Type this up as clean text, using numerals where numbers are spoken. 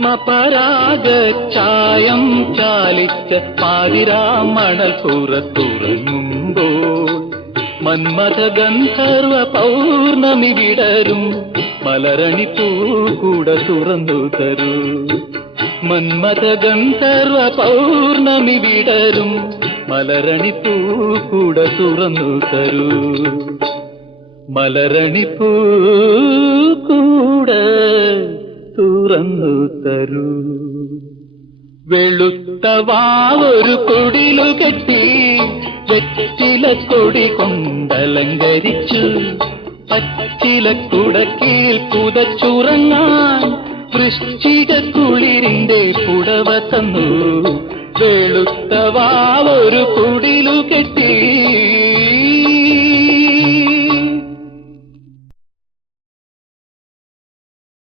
പത്മപരാഗച്ചായം ചാലിച്ച പാതിരാമണൽ പുറത്തുറങ്ങുമ്പോൾ മന്മഥ ഗന്ധർവ പൗർണമി വിടരും മലരണി പൂകൂട തുറന്നു തരൂ. മന്മഥ ഗന്ധർവ പൗർണമി വിടരും മലരണി പൂകൂട തുറന്നു തരൂ. മലരണി പൂകൂട തുറന്നു തരൂ. വെളുത്ത വാവൊരു കൊടിലു കെട്ടി വെറ്റില കൊടി കൊണ്ടലങ്കരിച്ചു. പച്ചില കുടക്കീൽ പുതച്ചുറങ്ങാൻ വൃശ്ചിക കുളിരിന്റെ പുടവ തന്നു. വെളുത്ത വാവൊരു കൊടിലു കെട്ടി